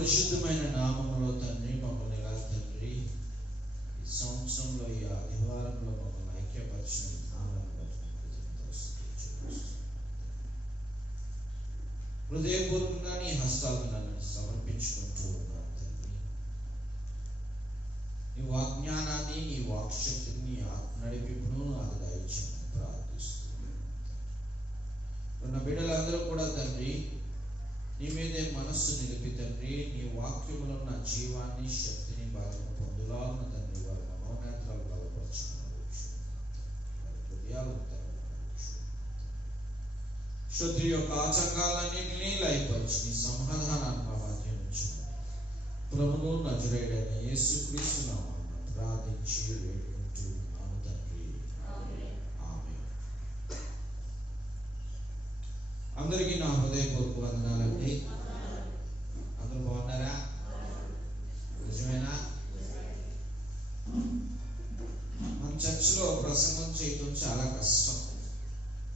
పరిశుద్ధమైన నామములో తండ్రి మమ్మల్ని ఎలా తండ్రి ఈ సంవత్సరంలో ఈ ఆదివారంలో మమ్మల్ని ఐక్యపరిచిన హృదయపూర్వకంగా నీ హస్తాలను నన్ను సమర్పించుకుంటూ ఉన్నాను తండ్రి. నీ వాజ్ఞానాన్ని, నీ వాక్శక్తిని, నీ నడిపింపును నాకు దయచేయమని ప్రార్థిస్తున్నాను. ఉన్న బిడ్డలందరూ కూడా తండ్రి నీ మీదే మనస్సు నిలిపి తండ్రి నీ వాక్యములో ఉన్న జీవాన్ని, శక్తిని, బలము పొందులాలను తండ్రి వారి మనోనేత్రాలు బలపరచుకున్నారు, వారి హృదయాలు శత్రు యొక్క ఆచంగాలన్నింటినీ లయపరిచి నీ సమాధానాన్ని మా మధ్య ఉంచుకుని ప్రభువు నజరేయుడైన యేసుక్రీస్తు నామమున ప్రార్థించి వేడుకుంటున్నాను తండ్రి, ఆమేన్. అందరికీ నా హృదయపూర్వక వందనాలండి. అందరూ బాగున్నారా? నిజమేనా? మన చర్చిలో ప్రసంగం చేయడం చాలా కష్టం.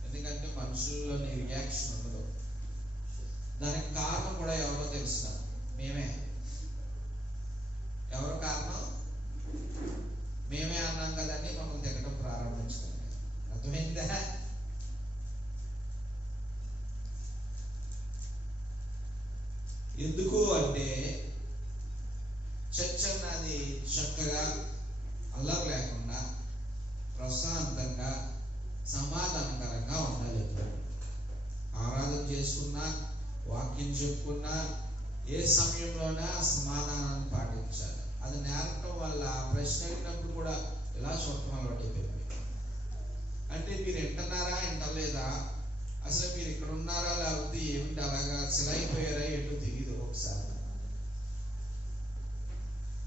ఎందుకంటే మనుషుల్లోని రియాక్షన్ ఉండదు. దానికి కారణం కూడా ఎవరో తెలుసా? మేమే. ఎవరు కారణం? మేమే అన్నాం కదండి మమ్మల్ని తినడం ప్రారంభించుకోండి. అర్థమైందా? ఎందుకు అంటే చర్చ అన్నది చక్కగా అల్లరి లేకుండా ప్రశాంతంగా సమాధానకరంగా ఉండాలి. ఆరాధన చేసుకున్నా, వాక్యం చెప్పుకున్నా ఏ సమయంలోనే ఆ సమాధానాన్ని పాటించాలి. అది నేర్పడం వల్ల ప్రశ్న అడిగినప్పుడు కూడా ఇలా చూడటం అలవాటైపోయింది. అంటే మీరు వింటున్నారా, వింటలేదా, అసలు మీరు ఇక్కడ ఉన్నారా లేకపోతే ఏమిటి, అలాగా సిలైపోయారా ఏంటో తెలియదు. ఒకసారి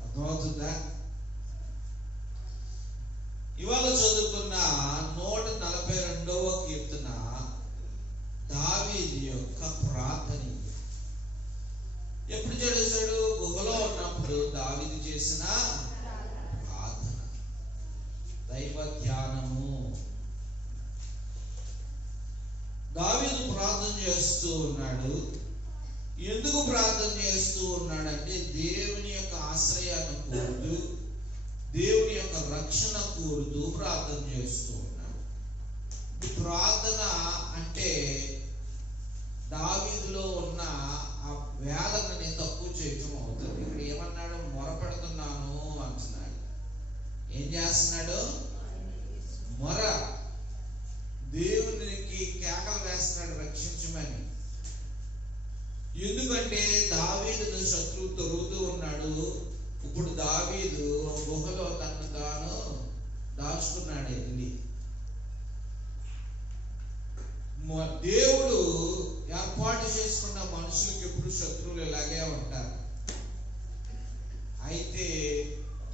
అర్థమవుతుందా? ఇవాళ చదువుకున్న 142వ కీర్తన దావీదు యొక్క ప్రార్థన. ఎప్పుడు చేశాడు? గుహలో ఉన్నప్పుడు దావీదు చేసిన ప్రార్థన, దైవ ధ్యానము. దావీదు ప్రార్థన చేస్తూ ఉన్నాడు. ఎందుకు ప్రార్థన చేస్తూ ఉన్నాడంటే దేవుని యొక్క ఆశ్రయాన్ని కోరుతూ, దేవుని యొక్క రక్షణ కోరుతూ ప్రార్థన చేస్తూ ఉన్నాడు. ప్రార్థన అంటే దావీదులో ఉన్న ఆ వేదనని తక్కువ చేయటం అవుతుంది. ఇక్కడ ఏమన్నాడు? మొరపెడుతున్నాను అంటున్నాడు. ఏం చేస్తున్నాడు? మొర. దేవునికి కేకలు వేస్తున్నాడు రక్షించమని. ఎందుకంటే దావీదును శత్రువు తొరుగుతూ ఉన్నాడు. ఇప్పుడు దావీదు గుహలో తను తాను దాచుకున్నాడు వెళ్ళి. దేవుడు ఏర్పాటు చేసుకున్న మనుషులకి ఎప్పుడు శత్రువులు ఇలాగే ఉంటారు. అయితే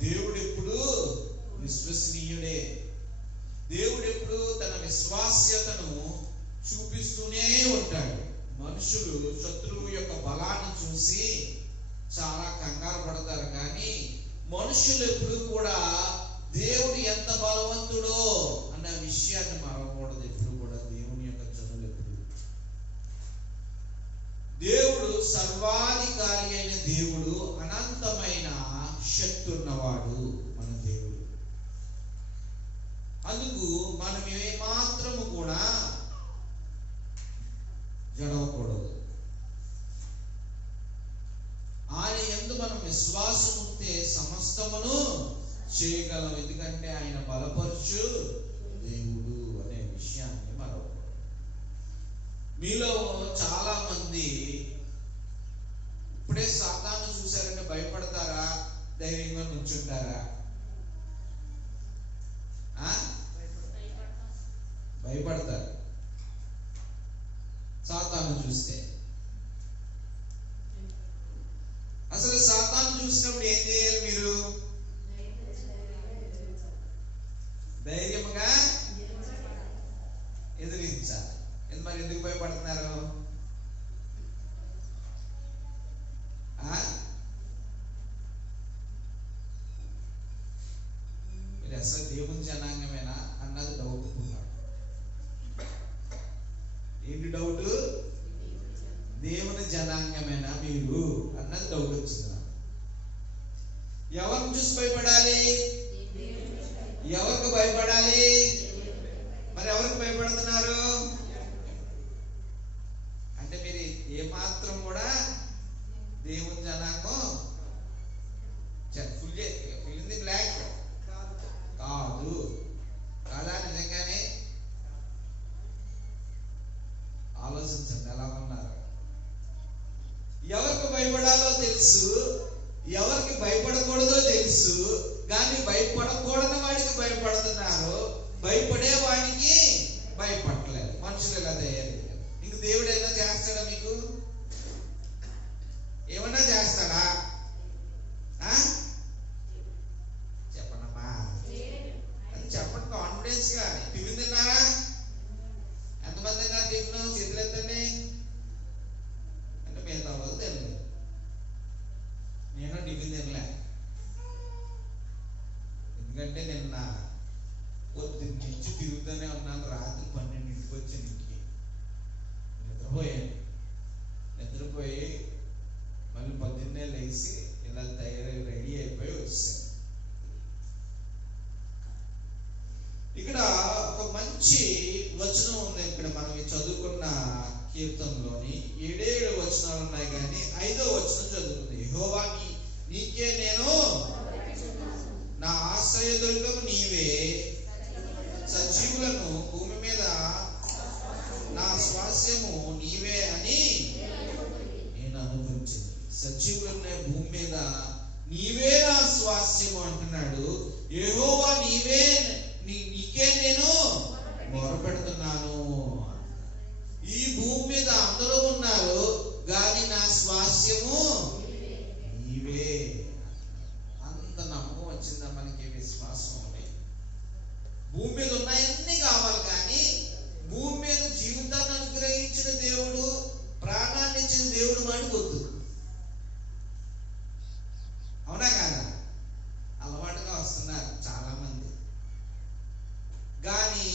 దేవుడు ఎప్పుడు విశ్వసనీయుడే. దేవుడు ఎప్పుడు తన విశ్వాస్యతను చూపిస్తూనే ఉంటాడు. మనుషులు శత్రువు యొక్క బలాన్ని చూసి చాలా కంగారు పడతారు, కానీ మనుషులు ఎప్పుడు కూడా దేవుడు ఎంత బలవంతుడో అన్న విషయాన్ని మరవకూడదు. ఎప్పుడు కూడా దేవుని యొక్క జనులు ఎప్పుడు దేవుడు సర్వాధికారి అయిన దేవుడు, అనంతమైన శక్తి ఉన్నవాడు మన దేవుడు. అందుకు మనం ఏమాత్రము కూడా జడవకూడదు. ఆయన యందు మనం విశ్వాసం ఉంటే సమస్తమును చేయగలం. ఎందుకంటే ఆయన బలపరచు దేవుడు అనే విషయాన్ని మరవకూడదు. మీలో చాలా మంది ఇప్పుడే సాతాను చూశారంటే భయపడతారా? ధైర్యంగా నుంచుంటారా? భయపడతారు సాతాను చూస్తే. అసలు సాతాను చూసినప్పుడు ఏం చేయాలి? మీరు ధైర్యంగా ఎదిరించాలి. మరి ఎందుకు భయపడుతున్నారు? మీరు అసలు దేవుని జనాంగమేనా అన్నది డౌట్. ఏంటి డౌట్? దేవుని జనాంగమేనా మీరు అన్నది డౌట్ వచ్చింది నాకు. ఎవరిని చూసి భయపడాలి? ఎవరికి భయపడాలి? మరి ఎవరికి భయపడుతున్నారు అంటే మీరు ఏమాత్రం కూడా దేవుని జనాంగం ఫుల్ ఇన్ బ్లాక్ కాదు కాదా? నిజంగానే ఆలోచించండి ఎలా ఉన్నారు. ఎవరికి భయపడాలో తెలుసు, ఎవరికి భయపడకూడదో తెలుసు, కానీ భయపడకూడని వాడికి భయపడుతున్నారు, భయపడే వాడికి భయపడలేదు. మనుషులు ఎలా తయారు? ఇంక దేవుడు ఎలా చేస్తాడా? మీకు ఏమన్నా చేస్తాడా? చెప్పనమ్మా, అది చెప్పండి కాన్ఫిడెన్స్ గా. టిఫిన్ తిన్నారా? ఎంతమంది తిన్నారు టిఫిన్? చేతులు ఎత్తండి. అంటే మిగతా వాళ్ళు తినలేదు. నేను టిఫిన్ తినలే, ఎందుకంటే నిన్న పొద్దున్న నుంచి తిరుగుతూనే ఉన్నాను. రాత్రి 12ంటికి వచ్చి ఇంటికి నిద్రపోయి మళ్ళీ పొద్దున్నే లేచి ఇలా తయారై రెడీ అయిపోయి వచ్చాను. ఇక్కడ ఒక మంచి వచనం ఉంది. ఇక్కడ మనం చదువుకున్న కీర్తనలోని 7 వచనాలు ఉన్నాయి, కానీ 5వ వచనం చదువుకుంది. యెహోవా నీకే నేను నా ఆశ్రయదుర్గము నీవే, సజీవులను భూమి మీద నా స్వాస్యము నీవే అని నేను అనుభవించింది. సజీవులనే భూమి మీద నీవే నా స్వాస్యము అంటున్నాడు. యెహోవా నీకే నేను మొరపెడుతున్నాను. ఈ భూమి మీద అందరూ ఉన్నారు, కానీ నా స్వాస్యము నీవే. అంత నమ్మకం వచ్చిందా మనకి? విశ్వాసం ఉంది. భూమి మీద ఉన్నాయన్నీ కావాలి, కానీ భూమి మీద జీవితాన్ని అనుగ్రహించిన దేవుడు, ప్రాణాన్ని ఇచ్చిన దేవుడు మాడిపోద్దు. అవునా కాదా? అలవాటుగా వస్తున్నారు చాలా మంది, కానీ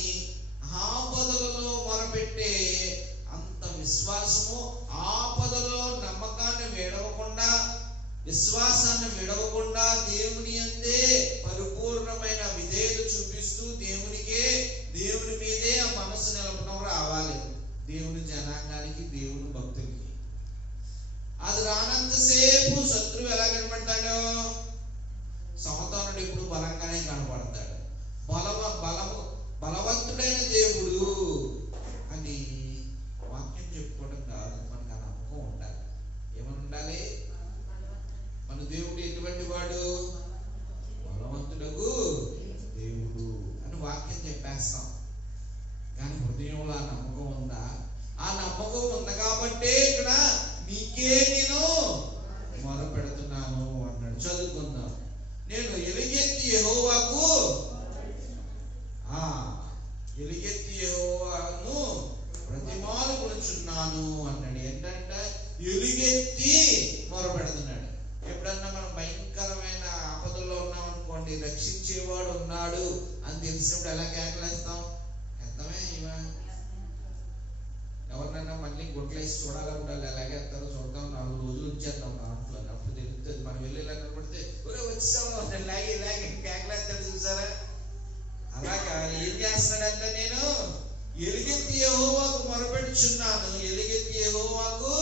ఆపదలలో మొరపెట్టే అంత విశ్వాసము, ఆపదలో నమ్మకాన్ని విడవకుండా, విశ్వాసాన్ని విడవకుండా దేవుని యందే పరిపూర్ణమైన విధేయత చూపిస్తూ దేవుని మీదే ఆ మనసు నిలపడం రావాలి దేవుని జనాంగానికి, దేవుని భక్తులకి. అది రానంతసేపు శత్రువు ఎలా కనబడతాడో? సమతనుడు ఎప్పుడు బలంగానే కనబడతాడు. బలవంతుడైన దేవుడు అని వాక్యం చెప్పుకోవడం కాదు, మనకు ఆ నమ్మకం ఉండాలి. ఏమని ఉండాలి? మన దేవుడు ఎటువంటి వాడు? బలవంతుడగు దేవుడు అని వాక్యం చెప్పేస్తాం, కానీ హృదయంలో ఆ నమ్మకం ఉందా? ఆ నమ్మకం ఉంది కాబట్టే ఇక్కడ నీకే నేను మొరపెడుతున్నాను అన్నాడు. చదువుకుందాం. నేను ఎలుగెత్తి యెహోవాకు ప్రతిమాలు కొనుచున్నాను అన్నాడు. ఏంటంటే ఎలుగెత్తి మొరపెడుతున్నాడు. ఎప్పుడన్నా మనం భయంకరమైన ఆపదల్లో ఉన్నాం అనుకోండి, రక్షించేవాడు ఉన్నాడు అని తెలిసినప్పుడు ఎలా కేకలేస్తాం? ఎంతమే ఇవా ఎవరినైనా మళ్ళీ గుడ్లేసి చూడాలనుకుంటారు, ఎలాగేస్తారో చూద్దాం, 4 రోజులు ఉంచేద్దాం దాంట్లో, అప్పుడు తెలుస్తుంది. మనం వెళ్ళి ఇలా కనబడితే వచ్చాము ఇలాగే కేకలేస్తాడు, చూసారా? అలాగా ఏం చేస్తున్నాడంటే, నేను ఎలుగెత్తి యెహోవాకు మొరపెట్టుచున్నాను, ఎలుగెత్తి యెహోవాను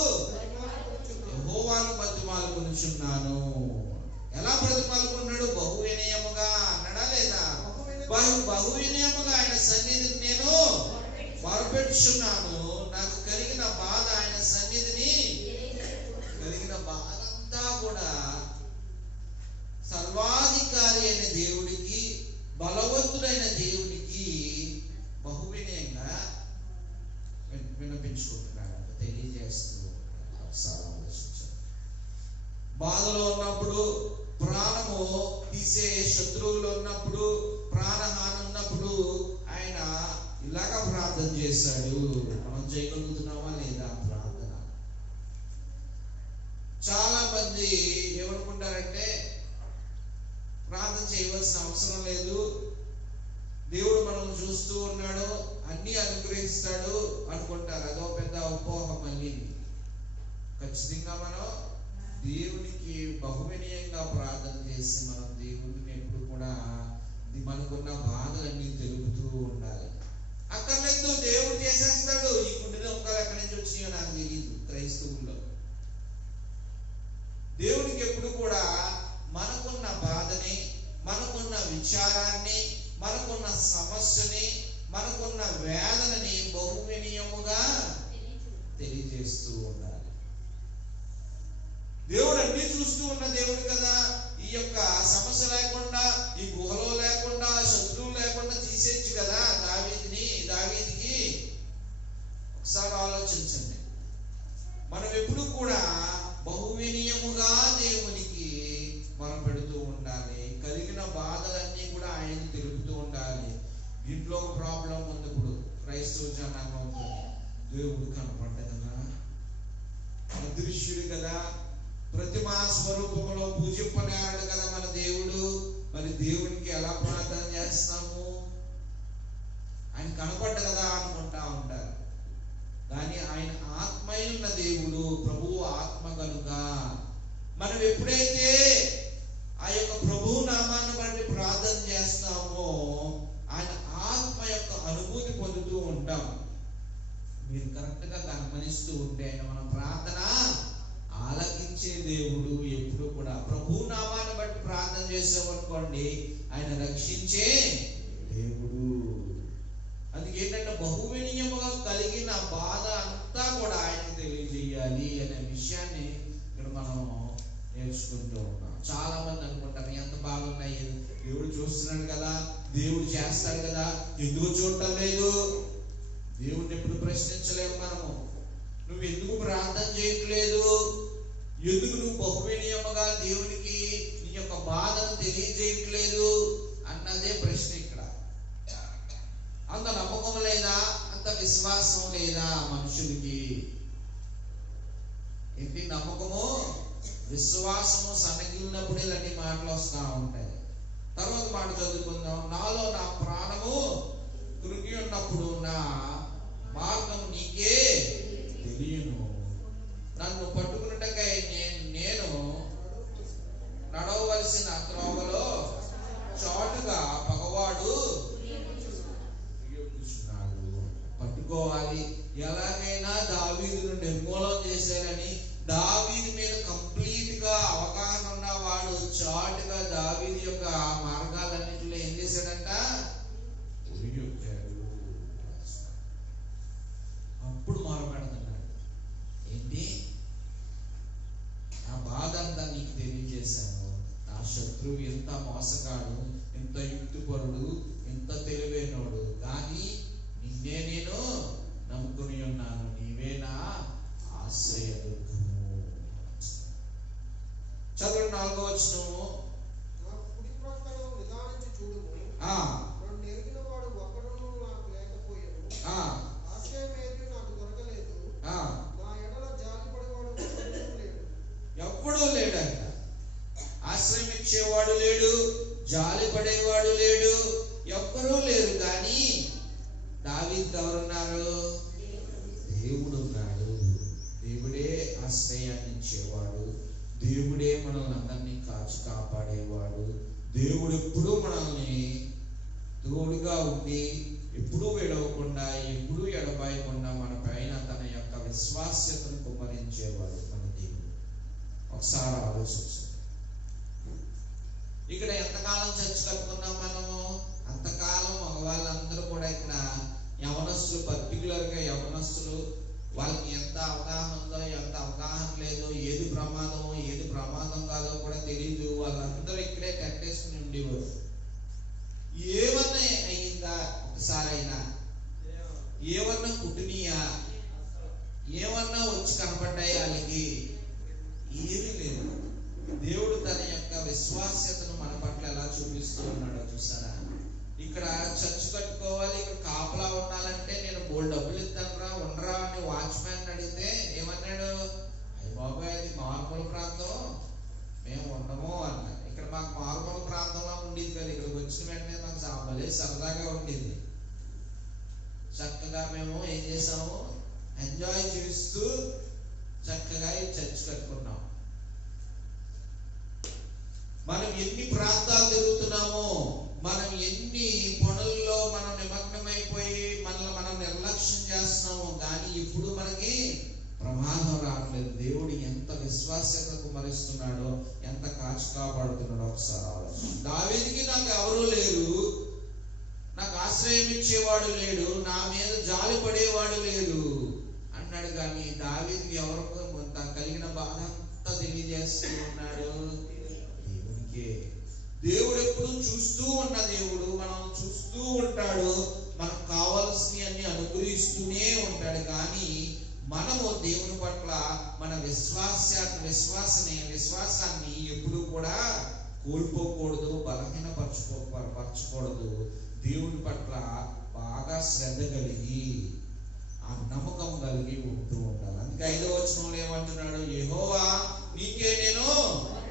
బ్రతిమాలుకొనుచున్నాను. ఎలా బ్రతిమాలుకున్నాడు? బహు వినయముగా అన్నాడా లేదా? బహు వినయముగా ఆయన సన్నిధిని నేను మొరపెట్టుచున్నాను. నాకు కలిగిన బాధ, ఆయన సన్నిధిని కలిగిన బాధ అంతా కూడా సర్వాధికారి అయిన దేవుడికి, బలవంతుడైన దేవుడికి బహు వినయంగా వినిపించుకుంటున్నాడు, తెలియజేస్తూ. ఒకసారి ఆలోచించాడు. బాధలో ఉన్నప్పుడు, ప్రాణము తీసే శత్రువులు ఉన్నప్పుడు, ప్రాణహాని ఉన్నప్పుడు ఆయన ఇలాగా ప్రార్థన చేశాడు. మనం చేయగలుగుతున్నామా లేదా ప్రార్థన? చాలా మంది ఏమనుకుంటారంటే, ప్రార్థన చేయవలసిన అవసరం లేదు, దేవుడు మనం చూస్తూ ఉన్నాడు, అన్ని అనుగ్రహిస్తాడు అనుకుంటారు. అదో పెద్ద అపోహ. మళ్ళీ ఖచ్చితంగా మనం దేవునికి బహువినయంగా ప్రార్థన చేసి మనం దేవుడిని ఎప్పుడు కూడా మనకున్న బాధలన్నీ తెలుపుతూ ఉండాలి. అక్కర్లేదు, దేవుడు చేసేస్తాడు. ఈ గుండె నమ్మకాలు ఎక్కడి నుంచి వచ్చినాయో నాకు తెలియదు క్రైస్తవుల్లో. దేవుడికి ఎప్పుడు కూడా మనకున్న బాధని, మనకున్న విచారాన్ని, మనకున్న సమస్యని, మనకున్న వేదనని బహువినయముగా తెలియజేస్తూ ఉండాలి. దేవుడు అన్ని చూస్తూ ఉన్న దేవుడు కదా. ఈ యొక్క సమస్య లేకుండా, ఈ గుహలో లేకుండా, శత్రువు లేకుండా తీసేయచ్చు కదా దావీదికి. ఒకసారి ఆలోచించండి. మనం ఎప్పుడు కూడా బహువినయముగా దేవునికి మనం పెడుతూ ఉండాలి. కలిగిన బాధలన్నీ కూడా ఆయనకు తెలుపుతూ ఉండాలి. ఇంట్లో ఒక ప్రాబ్లం ఉంది. ఇప్పుడు క్రైస్తవ జనాంగం దేవుడు కనపడ్డదా, అదృశ్యుడు కదా, ప్రతిమా స్వరూపంలో పూజింపనేవాడు కదా మన దేవుడు. మరి దేవుడికి ఎలా ప్రార్థన చేస్తాము? ఆయన కనపడ్డ కదా అనుకుంటా ఉంటారు. కానీ ఆయన ఆత్మై ఉన్న దేవుడు, ప్రభువు ఆత్మ కనుక మనం ఎప్పుడైతే ఆ యొక్క ప్రభువు నామాన్ని బట్టి ప్రార్థన చేస్తామో ఆయన ఆత్మ యొక్క అనుభూతి పొందుతూ ఉంటాం. మీరు కరెక్ట్ గా గమనిస్తూ ఉంటే ఆయన మన ప్రార్థన ఆలకించే దేవుడు. ఎప్పుడు కూడా ప్రభు నామాన్ని బట్టి ప్రార్థన చేసామనుకోండి, ఆయన రక్షించే దేవుడు. అందుకే ఏంటంటే బహువినయముగా కలిగిన బాధ అంతా కూడా ఆయనకు తెలియజేయాలి అనే విషయాన్ని ఇక్కడ మనం నేర్చుకుంటూ ఉన్నాం. చాలా మంది అనుకుంటారు, ఎంత బాగున్నాయి, దేవుడు చూస్తున్నాడు కదా, దేవుడు చేస్తాడు కదా, ఎందుకు చూడటం లేదు? దేవుడిని ఎప్పుడు ప్రశ్నించలేము మనము. నువ్వు ఎందుకు ప్రార్థన చేయట్లేదు? ఎందుకు నువ్వు బహువినయముగా దేవునికి నీ యొక్క బాధను తెలియజేయట్లేదు అన్నదే ప్రశ్న ఇక్కడ. అంత నమ్మకం లేదా, అంత విశ్వాసం లేదా మనుషులకి? ఏంటి నమ్మకము, విశ్వాసము సన్నగిలినప్పుడు ఇలాంటి మాటలు వస్తూ ఉంటాయి. తర్వాత మాట చదువుకుందాం. నాలో నా ప్రాణము కృంగి ఉన్నప్పుడు నా మార్గం నీకే తెలియను. నన్ను పట్టుకున్నట్టుగా నేను నడవవలసిన త్రోవలో చాటుగా పగవాడు పట్టుకోవాలి. ఎలాగైనా దావీదును నిర్మూలన చేశారని, దావీదు మీద కంప్లీట్ గా అవగాహన ఉన్నవాడు చాటుగా దావీదు యొక్క మార్గాలన్నింటిలో ఏం చేశాడంట? అప్పుడు మొరపెడుతున్నాడు. ఏంటి? నా బాధ అంతా నీకు తెలియజేశాను. నా శత్రువు ఎంత మోసగాడు, ఎంత యుక్తిపరుడు, ఎంత తెలివైనోడు, కానీ నిన్నే నేను నమ్ముకుని ఉన్నాను. నీవే నా ఆశ్రయదుర్గము. చదువు 4వ వచనము. ఎప్పుడూ లేడంట. ఆశ్రయం ఇచ్చేవాడు లేడు, జాలి పడేవాడు లేడు, ఎవ్వరూ లేరు. కానీ దావీదుకు ఎవరున్నారు? దేవుడు ఉన్నాడు. దేవుడే ఆశ్రయాన్ని ఇచ్చేవాడు. దేవుడే మనల్ని అందరినీ కాచి కాపాడేవాడు. దేవుడు ఎప్పుడూ మనల్ని తోడుగా ఉండి, ఎప్పుడూ విడవకుండా, ఎప్పుడూ ఎడబాయకుండా మన పైన తన యొక్క విశ్వాస్యతను కుమ్మరించేవాడు మన దేవుడు. ఒకసారి ఆలోచించండి. ఇక్కడ ఎంతకాలం చర్చ కట్టుకున్నాం మనము? అంతకాలం మగవాళ్ళందరూ కూడా ఇక్కడ యవనస్తులు, పర్టికులర్గా యవనస్తులు, వాళ్ళకి ఎంత అవగాహన ఉందో, ఎంత అవగాహన లేదో, ఏది ప్రమాదమో ఏది ప్రమాదం కాదో కూడా తెలియదు. వాళ్ళందరూ ఇక్కడే కట్టేసుకుని ఉండేవారు. ఏమన్నా అయ్యిందా ఒకసారి అయినా? ఏమన్నా కుట్టినయా? ఏమన్నా వచ్చి కనపడ్డాయి వాళ్ళకి? ఏమీ లేదు. దేవుడు తన యొక్క విశ్వాస్యతను మన పట్ల ఎలా చూపిస్తూ ఉన్నాడో చూసారా? ఇక్కడ చర్చ్ కట్టుకోవాలి, ఇక్కడ కాపలా ఉండాలంటే నేను బోల్డ్ డబ్బులు ఇస్తానురా, ఉండరా అని వాచ్మ్యాన్ అడిగితే ఏమన్నాడు? అయ్య బాబాయ్, అది మారుమూల ప్రాంతం, మేము ఉండము అన్నారు. ఇక్కడ మాకు మారుమూల ప్రాంతంలో ఉండేది కదా, ఇక్కడికి వచ్చిన వెంటనే మాకు భలే సరదాగా ఉండేది. చక్కగా మేము ఏం చేసాము, ఎంజాయ్ చేస్తూ చక్కగా ఈ మనం ఎన్ని ప్రాంతాలు తిరుగుతున్నామో, మనం ఎన్ని పనుల్లో మనం నిమగ్నమైపోయి మనల్ని మనం నిర్లక్ష్యం చేస్తున్నాము, కానీ ఇప్పుడు మనకి ప్రమాదం రావట్లేదు. దేవుడు ఎంత విశ్వాసతకు మరిస్తున్నాడో, ఎంత కాచి కాపాడుతున్నాడో ఒకసారి ఆలోచన. దావీదుకి నాకు ఎవరూ లేరు, నాకు ఆశ్రయం ఇచ్చేవాడు లేడు, నా మీద జాలి పడేవాడు లేడు అన్నాడు. కానీ దావీదుకి ఎవరికో కలిగిన బాధ అంతా తెలియజేస్తూ ఉన్నాడు దేవునికే. దేవుడు ఎప్పుడు చూస్తూ ఉన్న దేవుడు, మనం చూస్తూ ఉంటాడు, మనకు కావాల్సినవి అన్ని అనుగ్రహిస్తూనే ఉంటాడు. కానీ మనము దేవుని పట్ల మన విశ్వాసాన్ని ఎప్పుడు కూడా కోల్పోకూడదు, బలహీనపరచకూడదు. దేవుని పట్ల బాగా శ్రద్ధ కలిగి, ఆ నమ్మకం కలిగి ఉంటూ ఉండాలి. అందుకే 5వ వచనంలో ఏమంటున్నాడు? యెహోవా నీకే నేను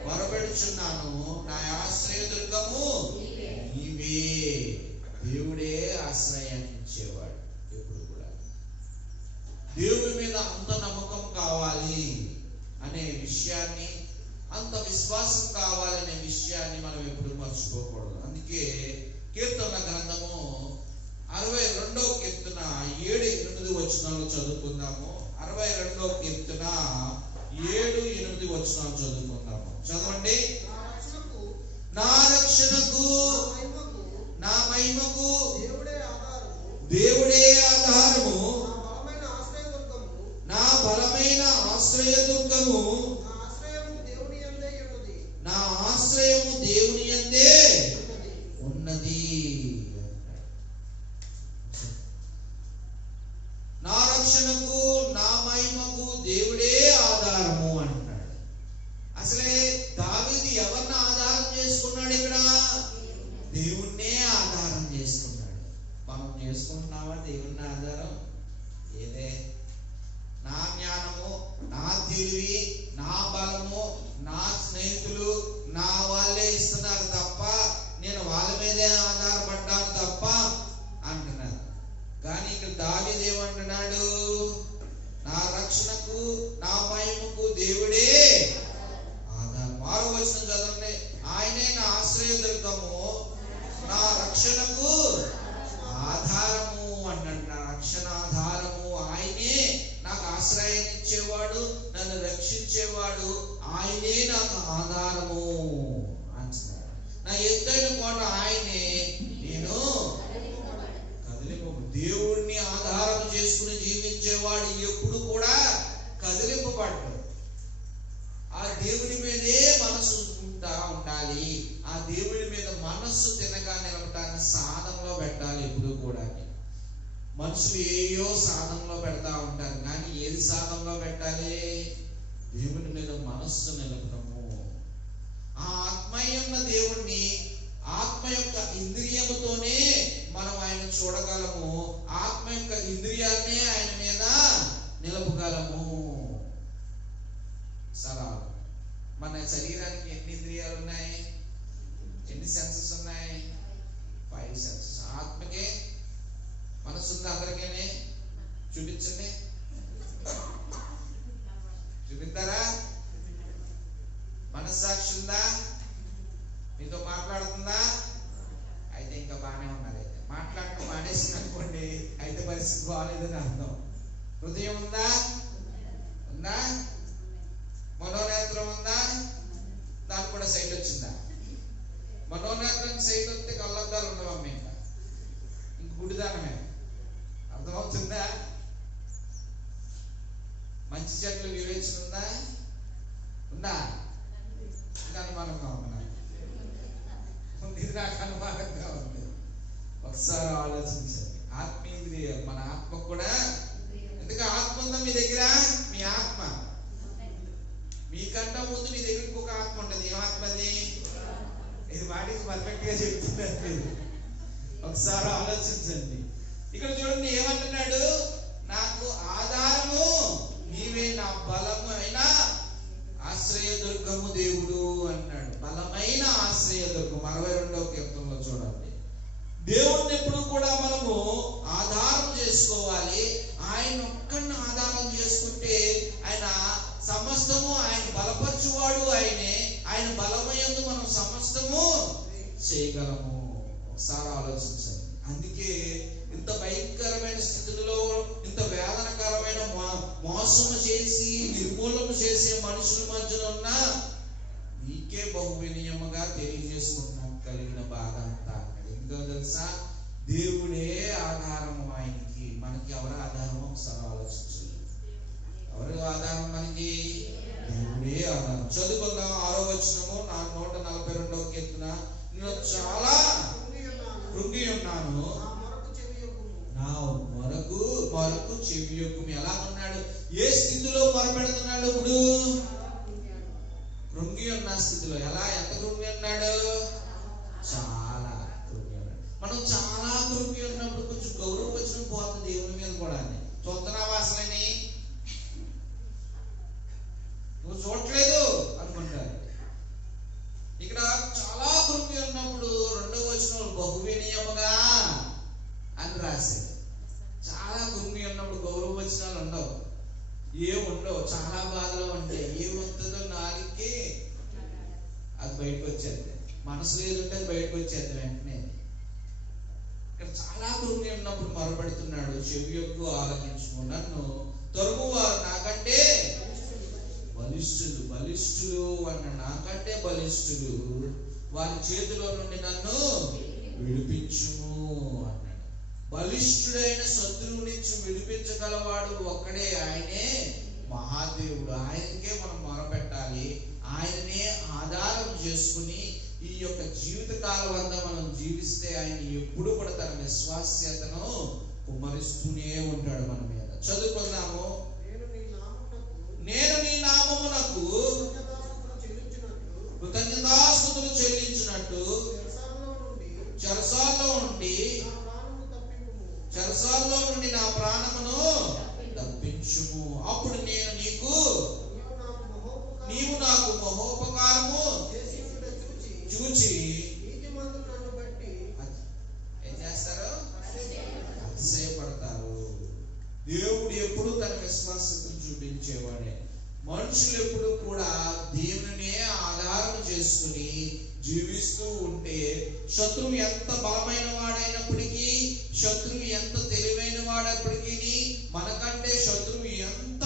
మొరపెడుచున్నాను, నా ఆశ్రయదుర్గము నీవే. దేవుడే ఆశ్రయాన్ని ఇచ్చేవాడు. ఎప్పుడు కూడా దేవుడి మీద అంత నమ్మకం కావాలి అనే విషయాన్ని, అంత విశ్వాసం కావాలనే విషయాన్ని మనం ఎప్పుడు మర్చిపోకూడదు. అందుకే కీర్తన గ్రంథము 62వ కీర్తన 7-8 వచనాలు చదువుకుందాము. 62వ కీర్తన 7-8 వచనాలు చదువుకుందాము. చదవండి. నా రక్షణకు, నా మహిమకు దేవుడే ఆధారము, నా బలమైన ఆశ్రయదుర్గము, నా ఆశ్రయము దేవుని యందే ఉన్నది. నా రక్షణకు, నా మహిమకు దేవుడే ఆధారము అంటున్నాడు. అసలే దావీదు ఎవరిని ఆధారం చేసుకున్నాడు? ఇక్కడ దేవుణ్ణే ఆధారం చేసుకున్నాడు. మనం చేసుకుంటున్నావా దేవుణ్ణి ఆధారం? ఏదే నా జ్ఞానము, నా తెలివి, నా బలము, నా స్నేహితులు, నా వాళ్ళే ఇస్తున్నారు తప్ప, నేను వాళ్ళ మీదే ఆధారపడ్డాను తప్ప అంటున్నారు. కానీ ఇక్కడ దావీదు ఏమంటున్నాడు? నా రక్షణకు, నా మహిమకు దేవుడే ఆధారం. 6వ వచనం చదవండి. ఆయనే నా ఆశ్రయదుర్గము, నా రక్షణకు ఆధారము అన్నాడు. నా రక్షణ ఆధారము ఆయనే, నాకు ఆశ్రయాన్ని ఇచ్చేవాడు, నన్ను రక్షించేవాడు ఆయనే, నాకు ఆధారము అంటున్నాడు. నా ఎత్తైన కోట ఆయనే, నేను దేవుణ్ణి ఆధారం చేసుకుని జీవించేవాడు ఎప్పుడు కూడా కదిలింపబడ్డాడు. ఆ దేవుని మీదే మనసు ఉండాలి. ఆ దేవుని మీద మనస్సు తినగా నిలబటాన్ని సాధనలో పెట్టాలి. ఎప్పుడు కూడా మనుషులు ఏయో సాధనలో పెడతా ఉంటారు, కానీ ఏది సాధనలో పెట్టాలి? దేవుని మీద మనస్సు నిలపడము. ఆ ఆత్మీయమైన దేవుణ్ణి ఆత్మ యొక్క ఇంద్రియముతోనే మనం ఆయన చూడగలము. ఆత్మ యొక్క ఇంద్రియాన్నే ఆయన మీద నిలపగలము. సరే, మన శరీరానికి ఎన్ని ఇంద్రియాలు ఉన్నాయి? ఎన్ని సెన్సెస్ ఉన్నాయి? 5 సెన్సెస్. ఆత్మకే మనసు ఉంది. అందరికీ చూపించండి, చూపిస్తారా? మనస్సాక్షి ఉందా? మీతో మాట్లాడుతుందా? అయితే ఇంకా బాగానే ఉన్నారు. అయితే మాట్లాడటం మానేసింది అనుకోండి, అయితే పరిస్థితి బాగాలేదని అర్థం. హృదయం ఉందా? ఉందా? మనోనేత్రం ఉందా? దానికి కూడా సైట్ వచ్చిందా? మనోనేత్రం సైట్ వస్తే కళ్ళద్దాలు ఉండవమ్మ, ఇంకా ఇంక గుడిదానమే. అర్థమవుతుందా? మంచి చెట్లు వివేచన ఉందా? ఉందా? ఇది అనుమానంగా ఉంది. ఇది నాకు అనుమానంగా ఉంది. ఒకసారి ఆలోచించండి. ఆత్మీయ మన ఆత్మ కూడా, ఎందుకు ఆత్మ ఉందా మీ దగ్గర? మీ ఆత్మ మీకంటే ముందు మీ దగ్గర ఇంకొక ఆత్మ ఉంటుంది. ఏం ఆత్మది? ఇది వాటికి పర్ఫెక్ట్ గా చెప్తున్నారు. ఒకసారి ఆలోచించండి. ఇక్కడ చూడండి ఏమంటున్నాడు? నాకు ఆధారము నీవే, నా బలము అయినా ఆశ్రయదుర్గము దేవుడు అన్నాడు. బలమైన ఆశ్రయదుర్గం 62వ కీర్తనలో చూడండి. దేవుణ్ణి ఎప్పుడు కూడా మనము ఆధారం చేసుకోవాలి. ఆయన ఒక్కడిని ఆధారం చేసుకుంటే ఆయన సమస్తము, ఆయన బలపరచువాడు ఆయనే. ఆయన బలమయందు మనం చేసే మనుషుల మధ్యన ఉన్న నీకే బహు వినయముగా తెలియజేసుకుంటున్నాను కలిగిన బాధ అంతా. ఎంతో తెలుసా, దేవుడే ఆధారము ఆయనకి. మనకి ఎవరు ఆధారమో ఒకసారి ఆలోచించాలి. ఎవరు ఆధారం మనకి? దేవుడే ఆధారం. చదువుకుందాం 6వ వచనము, 142వ కీర్తన. నేను చాలా కృంగి ఉన్నాను, నా మొరకు చెవియొక్కుము. ఎలా ఉన్నాడు? ఏ స్థితిలో మొరపెడుతున్నాడు? ఇప్పుడు కృంగి ఉన్న స్థితిలో. ఎంత కృంగి ఉన్నాడు? చాలా కృంగి ఉన్నాడు. మనం చాలా కృంగి ఉన్నప్పుడు కొంచెం గౌరవం వచ్చిన పోతుంది దేవుని మీద కూడా. చూస్తున్నావా అసలని? నువ్వు చూడట్లేదు అనుకుంటారు. ఇక్కడ చాలా కృంగి ఉన్నప్పుడు 2వ వచనంలో బహు వినయముగా అని రాశాడు. చాలా కృంగి ఉన్నప్పుడు గౌరవ వచనాలు ఉండవు, ఏముండవు. చాలా బాధలో ఉంటే ఏమవుతుందో నాలుగుకి అది బయటకు వచ్చేది. మనసులో ఏది ఉంటే అది బయటకు వచ్చేది వెంటనే. ఇక్కడ చాలా కృంగి ఉన్నప్పుడు మొరపెడుతున్నాడు, చెవి యొక్క ఆలకించుము. నన్ను తరుమువారు నాకంటే బలిష్ఠులు అన్న నాకంటే బలిష్ఠులు, వారి చేతిలో నుండి నన్ను విడిపించుము అన్నాడు. బలిష్ఠుడైన శత్రువు నుంచి విడిపించగలవాడు ఒక్కడే, ఆయనే మహాదేవుడు. ఆయనకే మనం మొరపెట్టాలి, ఆయననే ఆధారం చేసుకుని ఈ యొక్క జీవిత కాలం అంతా మనం జీవిస్తే ఆయన ఎప్పుడు కూడా తన విశ్వాస్యతను కుమ్మరిస్తూనే ఉంటాడు మన మీద. చదువుకుందాము. నేను నీ నామమునకు కృతజ్ఞతాస్తుతులు చెల్లించినట్టు చెరసాల్లో నుండి నా ప్రాణమును తప్పించుము. అప్పుడు నేను నీవు నాకు మహోపకారము చూచి ఏం చేస్తారు? అతిశయపడతారు. దేవుడు ఎప్పుడు తన విశ్వాసతను చూపించేవాడే. మనుషులు ఎప్పుడు కూడా దేవునినే ఆధారం చేసుకుని జీవిస్తూ ఉంటే, శత్రువు ఎంత బలమైన వాడైనప్పటికీ, శత్రువు ఎంత తెలివైన వాడైనప్పటికీ, మనకంటే శత్రువు ఎంత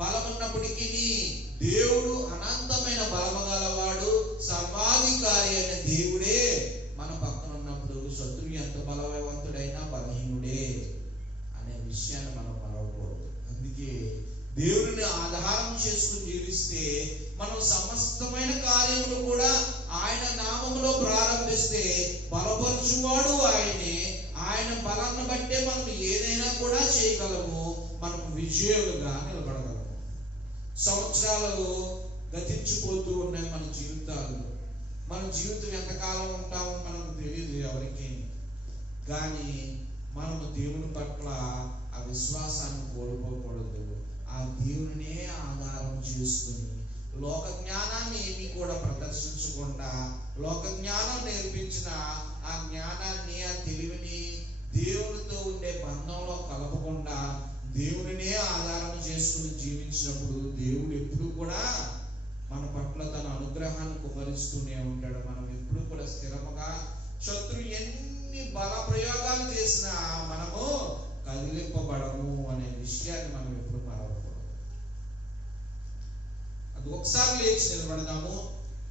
బలమున్నప్పటికీ దేవుడు అనంతమైన బలము గలవాడు, సర్వాధికారి అయిన దేవుడే మన పక్కన ఉన్నప్పుడు శత్రువు ఎంత బలవంతుడైనా బలహీనుడే అనే విషయాన్ని మనం మరవకూడదు. అందుకే దేవుడిని ఆధారం చేసుకుని జీవిస్తే మనం సమస్తమైన కార్యములు కూడా ఆయన నామములో ప్రారంభిస్తే బలపరచువాడు ఆయనే. ఆయన బలాన్ని బట్టే మనం ఏదైనా కూడా చేయగలము, మనం విజయులుగా నిలబడగలము. సంవత్సరాలు గతించిపోతూ ఉన్నాయి మన జీవితాల్లో. మన జీవితం ఎంతకాలం ఉంటామో మనకు తెలియదు ఎవరికి. కానీ మనము దేవుని పట్ల ఆ విశ్వాసాన్ని కోల్పోకూడదు. ఆ దేవునినే ఆధారం చేసుకుని లోక జ్ఞానాన్ని ఏమీ కూడా ప్రదర్శించకుండా, లోక జ్ఞానం నేర్పించిన ఆ జ్ఞానాన్ని, ఆ తెలివిని దేవునితో ఉండే బంధంలో కలపకుండా దేవునినే ఆధారం చేసుకుని జీవించినప్పుడు దేవుడు ఎప్పుడు కూడా మన పట్ల తన అనుగ్రహాన్ని కుమరిస్తూనే ఉంటాడు. మనం ఎప్పుడు కూడా స్థిరముగా, శత్రువు ఎన్ని బల ప్రయోగాలు చేసినా మనము కదిలింపబడము అనే విషయాన్ని మనం ఎప్పుడు మరవకూడదు. అది ఒకసారి లేచి నిలబడదాము.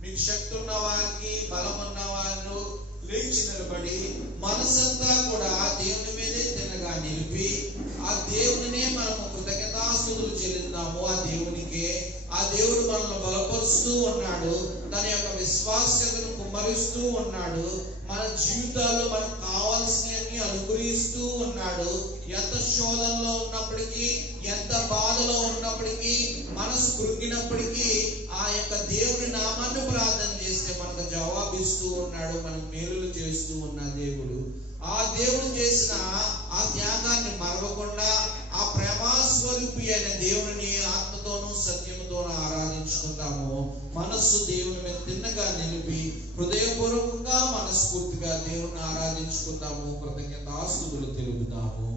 మీకు శక్తి ఉన్న వారికి, బలం ఉన్న వారు లేచి నిలబడి మనసంతా కూడా దేవుని మీదే తినగా నిలిపి ఆ దేవునినే మనము కృతజ్ఞతాస్తుతులు చెల్లిద్దాము. ఆ దేవునికే, ఆ దేవుడు మనల్ని బలపరుస్తూ ఉన్నాడు, తన యొక్క విశ్వాస్యతను కుమ్మరిస్తూ ఉన్నాడు, మన జీవితాల్లో మనకు కావాల్సినవన్నీ అనుగ్రహిస్తూ ఉన్నాడు. ఎంత శోధనలో ఉన్నప్పటికీ, ఎంత బాధలో ఉన్నప్పటికీ, మనసు కృంగినప్పటికీ ఆ యొక్క దేవుని నామాన్ని ప్రార్థన చేస్తే మనకు జవాబిస్తూ ఉన్నాడు, మనకు మేలులు చేస్తూ ఉన్న దేవుడు. ఆ దేవుడు చేసిన ఆ త్యాగాన్ని మరవకుండా ఆ ప్రేమాస్వరూపి అయిన దేవుని ఆత్మతోనూ సత్యముతోనూ ఆరాధించుకుందాము. మనస్సు దేవుని మీద తిన్నగా నిలిపి హృదయపూర్వకంగా మనస్ఫూర్తిగా దేవుని ఆరాధించుకుందాము. కృతజ్ఞతాస్తుతులు తెలుపుదాము.